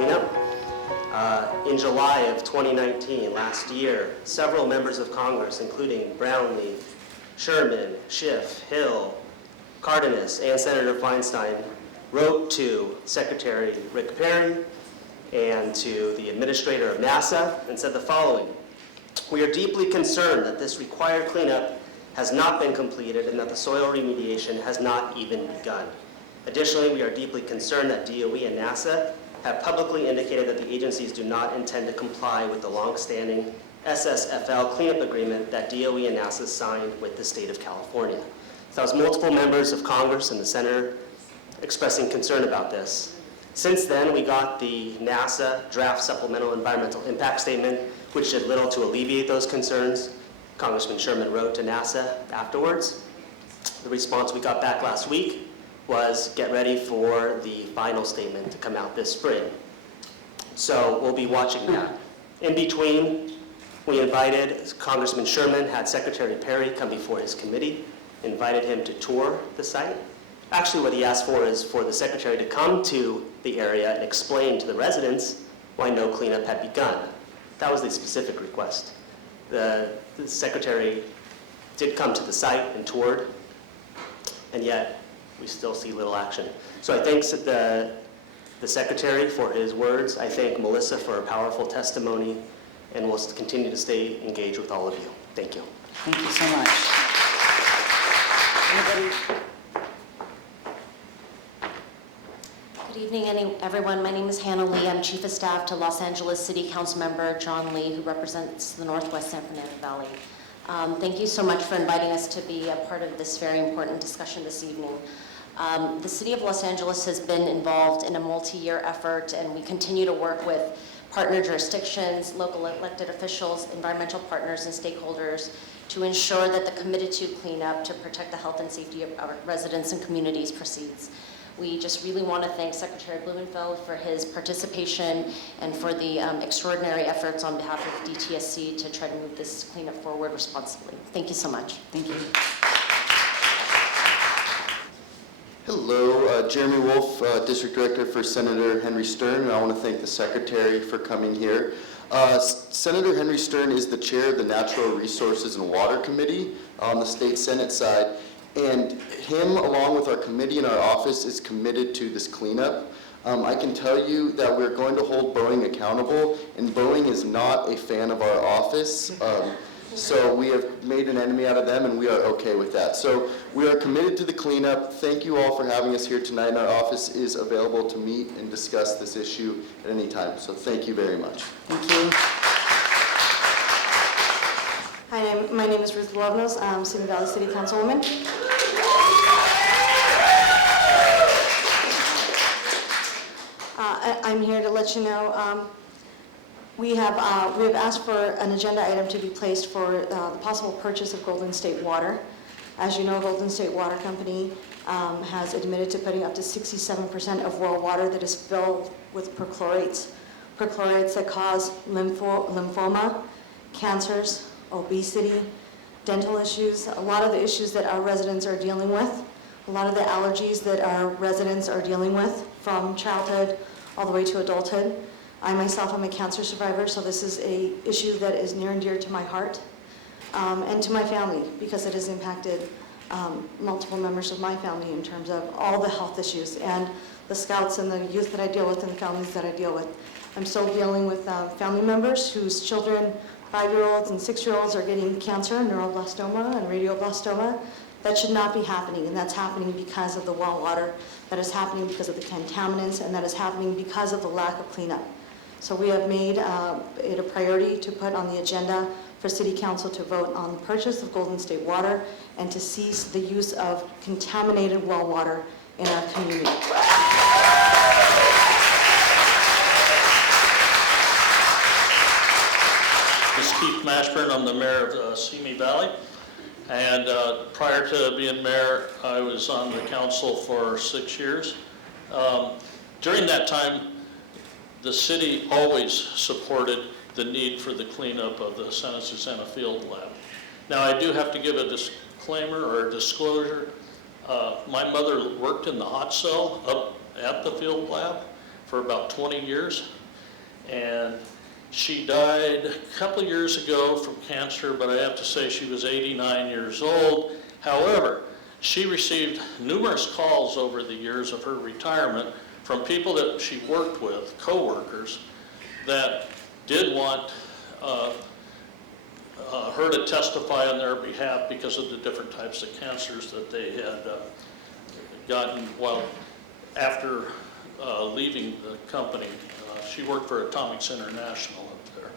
cleanup. In July of 2019, last year, several members of Congress, including Brownlee, Sherman, Schiff, Hill, Cardenas, and Senator Feinstein, wrote to Secretary Rick Perry and to the administrator of NASA and said the following: "We are deeply concerned that this required cleanup has not been completed and that the soil remediation has not even begun. Additionally, we are deeply concerned that DOE and NASA have publicly indicated that the agencies do not intend to comply with the long-standing SSFL cleanup agreement that DOE and NASA signed with the state of California." So that was multiple members of Congress and the Senator expressing concern about this. Since then, we got the NASA draft supplemental environmental impact statement, which did little to alleviate those concerns. Congressman Sherman wrote to NASA afterwards. The response we got back last week was get ready for the final statement to come out this spring. So we'll be watching that. In between, we invited Congressman Sherman, had Secretary Perry come before his committee, invited him to tour the site. Actually, what he asked for is for the Secretary to come to the area and explain to the residents why no cleanup had begun. That was the specific request. The Secretary did come to the site and toured, and yet we still see little action. So I thank the Secretary for his words. I thank Melissa for her powerful testimony, and we'll continue to stay engaged with all of you. Thank you. Thank you so much. Anybody? Good evening, everyone. My name is Hannah Lee. I'm Chief of Staff to Los Angeles City Council Member John Lee, who represents the Northwest San Fernando Valley. Thank you so much for inviting us to be a part of this very important discussion this evening. The City of Los Angeles has been involved in a multi-year effort, and we continue to work with partner jurisdictions, local elected officials, environmental partners, and stakeholders to ensure that the committed to cleanup to protect the health and safety of our residents and communities proceeds. We just really want to thank Secretary Blumenfeld for his participation and for the extraordinary efforts on behalf of DTSC to try to move this cleanup forward responsibly. Thank you so much. Thank you. Hello, Jeremy Wolf, District Director for Senator Henry Stern, and I want to thank the Secretary for coming here. Senator Henry Stern is the chair of the Natural Resources and Water Committee on the state Senate side, and him, along with our committee and our office, is committed to this cleanup. I can tell you that we're going to hold Boeing accountable, and Boeing is not a fan of our office. So we have made an enemy out of them, and we are okay with that. So we are committed to the cleanup. Thank you all for having us here tonight. Our office is available to meet and discuss this issue at any time. So thank you very much. Thank you. Hi, my name is Ruth Lovnos. I'm Simi Valley City Councilwoman. I'm here to let you know we have asked for an agenda item to be placed for the possible purchase of Golden State Water. As you know, Golden State Water Company has admitted to putting up to 67% of world water that is filled with perchlorates that cause lymphoma, cancers, obesity, dental issues, a lot of the issues that our residents are dealing with, a lot of the allergies that our residents are dealing with from childhood all the way to adulthood. I myself am a cancer survivor, so this is an issue that is near and dear to my heart and to my family, because it has impacted multiple members of my family in terms of all the health issues and the scouts and the youth that I deal with and the families that I deal with. I'm still dealing with family members whose children, 5-year-olds and 6-year-olds, are getting cancer, neuroblastoma and radioblastoma. That should not be happening, and that's happening because of the well water, that is happening because of the contaminants, and that is happening because of the lack of cleanup. So we have made it a priority to put on the agenda for City Council to vote on the purchase of Golden State Water and to cease the use of contaminated well water in our community. This is Keith Mashburn. I'm the mayor of Simi Valley. And prior to being mayor, I was on the council for 6 years. During that time, the city always supported the need for the cleanup of the Santa Susana Field Lab. Now, I do have to give a disclaimer or a disclosure. My mother worked in the hot cell up at the field lab for about 20 years. And she died a couple of years ago from cancer, but I have to say she was 89 years old. However, she received numerous calls over the years of her retirement from people that she worked with, co-workers, that did want her to testify on their behalf because of the different types of cancers that they had gotten while after leaving the company. She worked for Atomics International up there.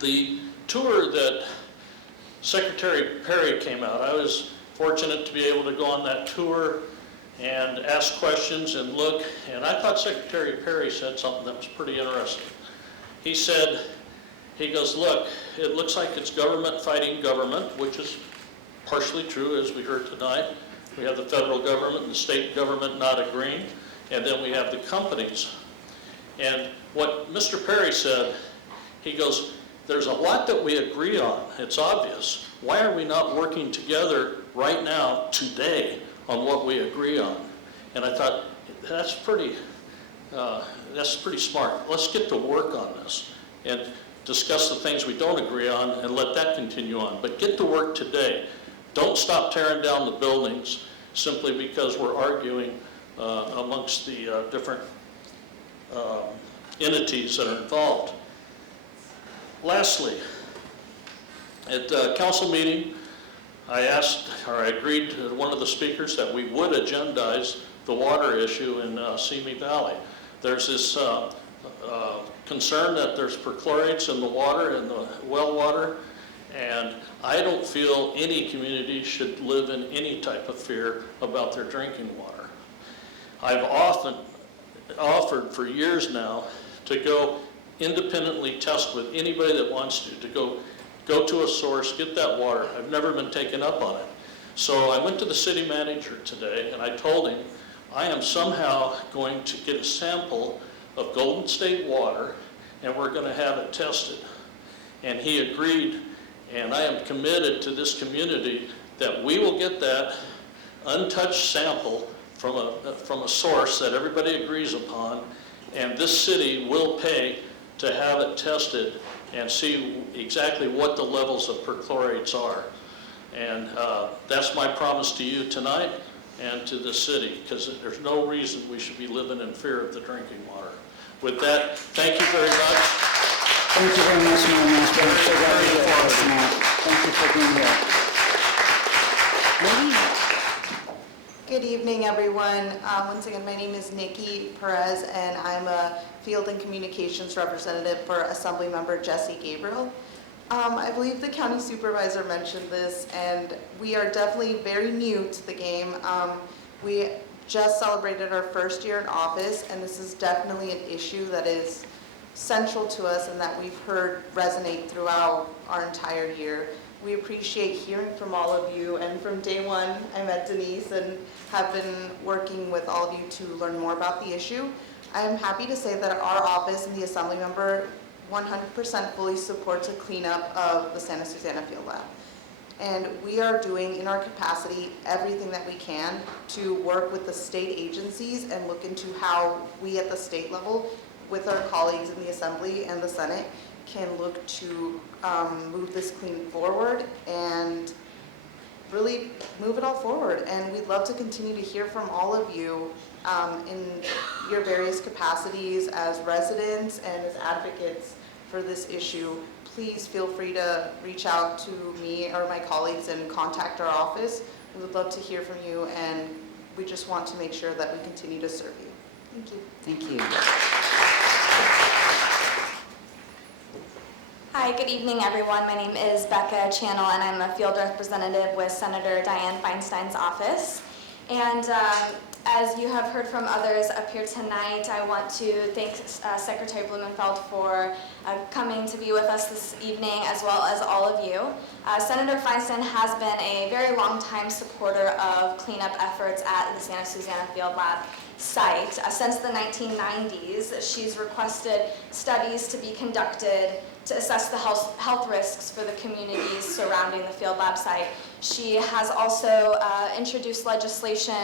The tour that Secretary Perry came out, I was fortunate to be able to go on that tour and ask questions and look, and I thought Secretary Perry said something that was pretty interesting. He said, he goes, look, it looks like it's government fighting government, which is partially true, as we heard tonight. We have the federal government and the state government not agreeing, and then we have the companies. And what Mr. Perry said, he goes, there's a lot that we agree on, it's obvious. Why are we not working together right now, today, on what we agree on? And I thought, that's pretty smart. Let's get to work on this and discuss the things we don't agree on and let that continue on. But get to work today. Don't stop tearing down the buildings simply because we're arguing amongst the different entities that are involved. Lastly, at the council meeting, I agreed to one of the speakers that we would agendize the water issue in Simi Valley. There's this concern that there's perchlorates in the water, in the well water, and I don't feel any community should live in any type of fear about their drinking water. I've often offered for years now to go independently test with anybody that wants to go to a source, get that water. I've never been taken up on it. So I went to the city manager today and I told him I am somehow going to get a sample of Golden State water and we're going to have it tested. And he agreed, and I am committed to this community that we will get that untouched sample from a source that everybody agrees upon, and this city will pay to have it tested and see exactly what the levels of perchlorates are. And that's my promise to you tonight and to the city, because there's no reason we should be living in fear of the drinking water. With that, thank you very much. Thank you very much, Madam Master. I'm so glad to hear that tonight. Thank you for being here. Good evening, everyone. Once again, my name is NIKKI PEREZ, and I'm a Field and Communications Representative for Assemblymember Jesse Gabriel. I believe the county supervisor mentioned this, and we are definitely very new to the game. We just celebrated our first year in office, and this is definitely an issue that is central to us and that we've heard resonate throughout our entire year. We appreciate hearing from all of you, and from day one, I met Denise and have been working with all of you to learn more about the issue. I am happy to say that our office and the Assemblymember 100% fully supports a cleanup of the Santa Susana Field Lab. And we are doing, in our capacity, everything that we can to work with the state agencies and look into how we at the state level, with our colleagues in the Assembly and the Senate, can look to move this clean forward and really move it all forward. And we'd love to continue to hear from all of you in your various capacities as residents and as advocates for this issue. Please feel free to reach out to me or my colleagues and contact our office. We would love to hear from you, and we just want to make sure that we continue to serve you. Thank you. Thank you. Hi, good evening, everyone. My name is Becca Channel, and I'm a field representative with Senator Dianne Feinstein's office. And as you have heard from others up here tonight, I want to thank Secretary Blumenfeld for coming to be with us this evening, as well as all of you. Senator Feinstein has been a very long time supporter of cleanup efforts at the Santa Susana Field Lab site. Since the 1990s, she's requested studies to be conducted to assess the health risks for the communities surrounding the field lab site. She has also introduced legislation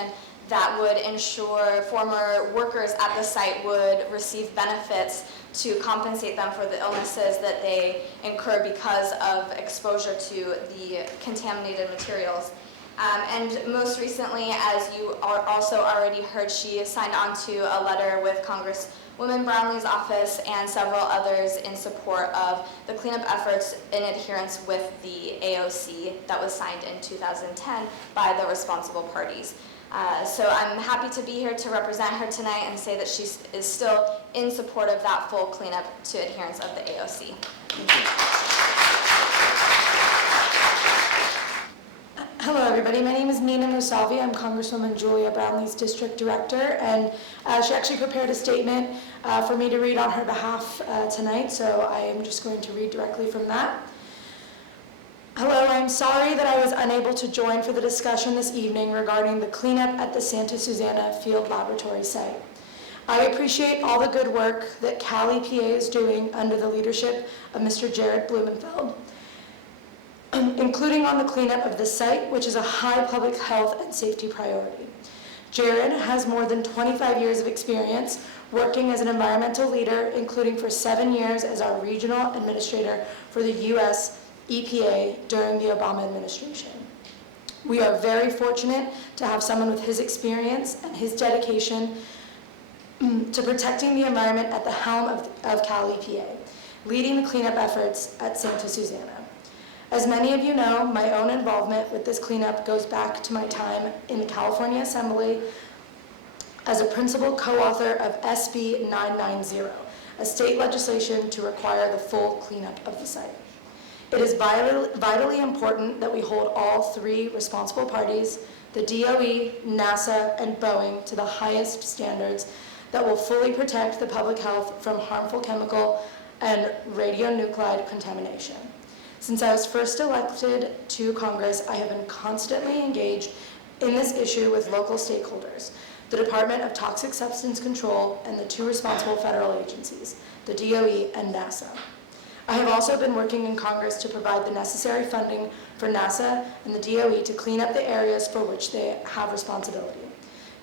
that would ensure former workers at the site would receive benefits to compensate them for the illnesses that they incur because of exposure to the contaminated materials. And most recently, as you also already heard, she signed on to a letter with Congresswoman Brownlee's office and several others in support of the cleanup efforts in adherence with the AOC that was signed in 2010 by the responsible parties. So I'm happy to be here to represent her tonight and say that she is still in support of that full cleanup to adherence of the AOC. Thank you. Hello, everybody. My name is Nina Musavi. I'm Congresswoman Julia Brownlee's district director, and she actually prepared a statement for me to read on her behalf tonight, so I am just going to read directly from that. Hello, I'm sorry that I was unable to join for the discussion this evening regarding the cleanup at the Santa Susana Field Laboratory site. I appreciate all the good work that Cal EPA is doing under the leadership of Mr. Jared Blumenfeld, including on the cleanup of the site, which is a high public health and safety priority. Jared has more than 25 years of experience working as an environmental leader, including for 7 years as our regional administrator for the U.S. EPA during the Obama administration. We are very fortunate to have someone with his experience and his dedication to protecting the environment at the helm of Cal EPA, leading the cleanup efforts at Santa Susana. As many of you know, my own involvement with this cleanup goes back to my time in the California Assembly as a principal co-author of SB 990, a state legislation to require the full cleanup of the site. It is vitally important that we hold all three responsible parties, the DOE, NASA, and Boeing, to the highest standards that will fully protect the public health from harmful chemical and radionuclide contamination. Since I was first elected to Congress, I have been constantly engaged in this issue with local stakeholders, the Department of Toxic Substance Control and the two responsible federal agencies, the DOE and NASA. I have also been working in Congress to provide the necessary funding for NASA and the DOE to clean up the areas for which they have responsibility.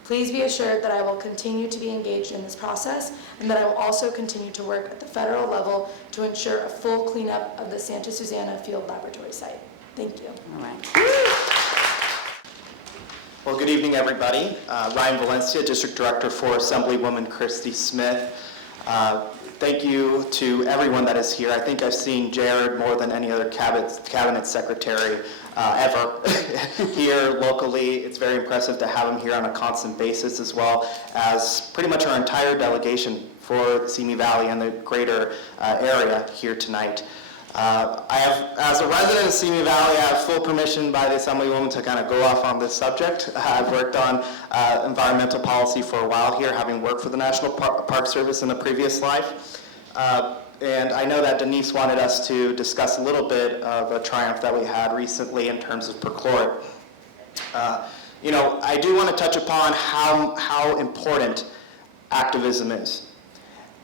Please be assured that I will continue to be engaged in this process and that I will also continue to work at the federal level to ensure a full cleanup of the Santa Susana Field Laboratory site. Thank you. All right. Well, good evening, everybody. Ryan Valencia, District Director for Assemblywoman CHRISTY Smith. Thank you to everyone that is here. I think I've seen Jared more than any other cabinet secretary ever here locally. It's very impressive to have him here on a constant basis, as well as pretty much our entire delegation for the Simi Valley and the greater area here tonight. I have, as a resident of Simi Valley, I have full permission by the Assemblywoman to kind of go off on this subject. I've worked on environmental policy for a while here, having worked for the National Park Service in a previous life. And I know that Denise wanted us to discuss a little bit of a triumph that we had recently in terms of perchlorate. You know, I do want to touch upon how important activism is.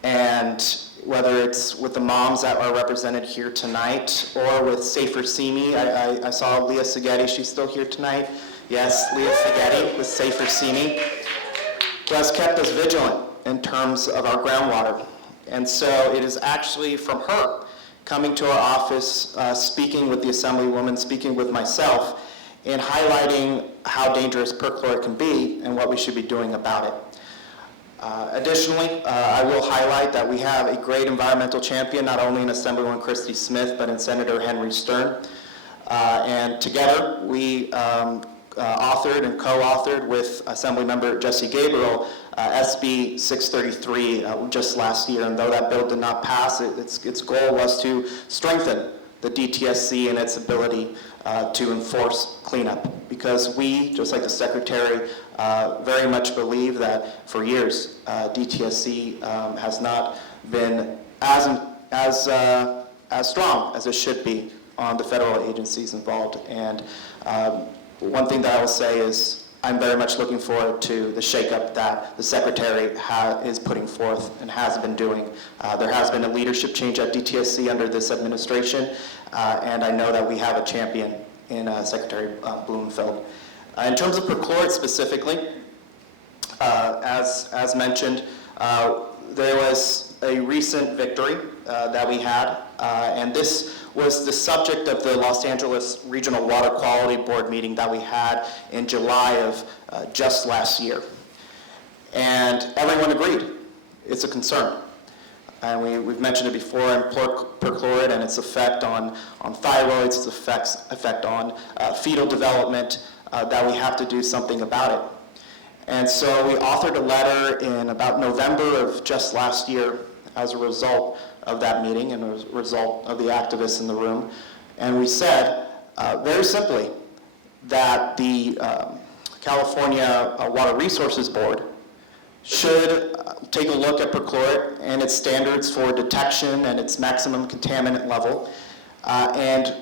And whether it's with the moms that are represented here tonight or with Safer Simi. I saw Leah Seghetti, she's still here tonight. Yes, Leah Seghetti with Safer Simi, who has kept us vigilant in terms of our groundwater. And so it is actually from her coming to our office, speaking with the Assemblywoman, speaking with myself, and highlighting how dangerous perchlorate can be and what we should be doing about it. Additionally, I will highlight that we have a great environmental champion, not only in Assemblywoman CHRISTY Smith, but in Senator Henry Stern. And together, we authored and co-authored with Assemblymember Jesse Gabriel SB 633 just last year. And though that bill did not pass, its goal was to strengthen the DTSC and its ability to enforce cleanup. Because we, just like the Secretary, very much believe that for years, DTSC has not been as strong as it should be on the federal agencies involved. And one thing that I will say is I'm very much looking forward to the shakeup that the Secretary is putting forth and has been doing. There has been a leadership change at DTSC under this administration, and I know that we have a champion in Secretary Blumenfeld. In terms of perchlorate specifically, As mentioned, there was a recent victory that we had, and this was the subject of the Los Angeles Regional Water Quality Board meeting that we had in July of just last year. And everyone agreed, it's a concern. And we've mentioned it before, and perchlorate and its effect on thyroids, its effect on fetal development, that we have to do something about it. And so we authored a letter in about November of just last year as a result of that meeting and as a result of the activists in the room. And we said, very simply, that the California Water Resources Board should take a look at perchlorate and its standards for detection and its maximum contaminant level, and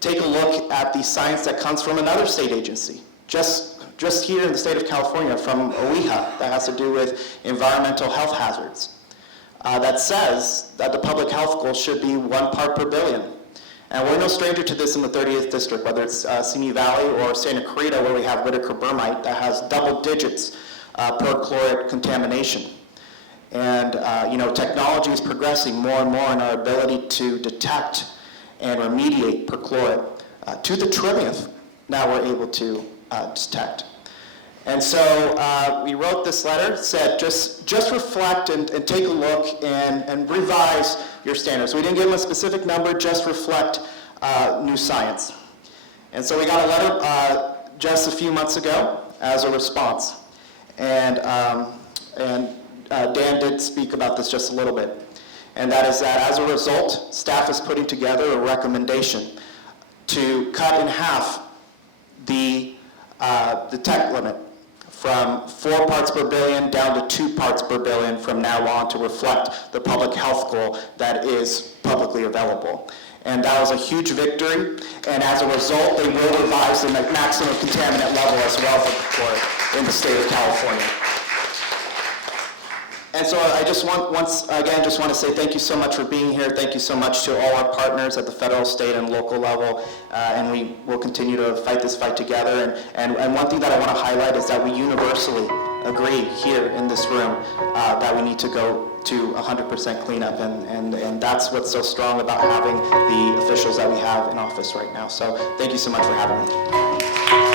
take a look at the science that comes from another state agency, just here in the state of California, from OEHA, that has to do with environmental health hazards, that says that the public health goal should be 1 part per billion. And we're no stranger to this in the 30th district, whether it's Simi Valley or Santa Clarita, where we have Whitaker Bermite that has double digits perchlorate contamination. And technology is progressing more and more in our ability to detect and remediate perchlorate to the trillionth. Now we're able to detect. And so we wrote this letter, said just reflect and take a look and revise your standards. We didn't give them a specific number, just reflect new science. And so we got a letter just a few months ago as a response. And Dan did speak about this just a little bit. And that is that as a result, staff is putting together a recommendation to cut in half the tech limit from 4 parts per billion down to 2 parts per billion from now on to reflect the public health goal that is publicly available. And that was a huge victory, and as a result, they will revise the maximum contaminant level as well for perchlorate in the state of California. And so I just once again want to say thank you so much for being here. Thank you so much to all our partners at the federal, state, and local level. And we will continue to fight this fight together. And one thing that I want to highlight is that we universally agree here in this room that we need to go to 100% cleanup. And that's what's so strong about having the officials that we have in office right now. So thank you so much for having me.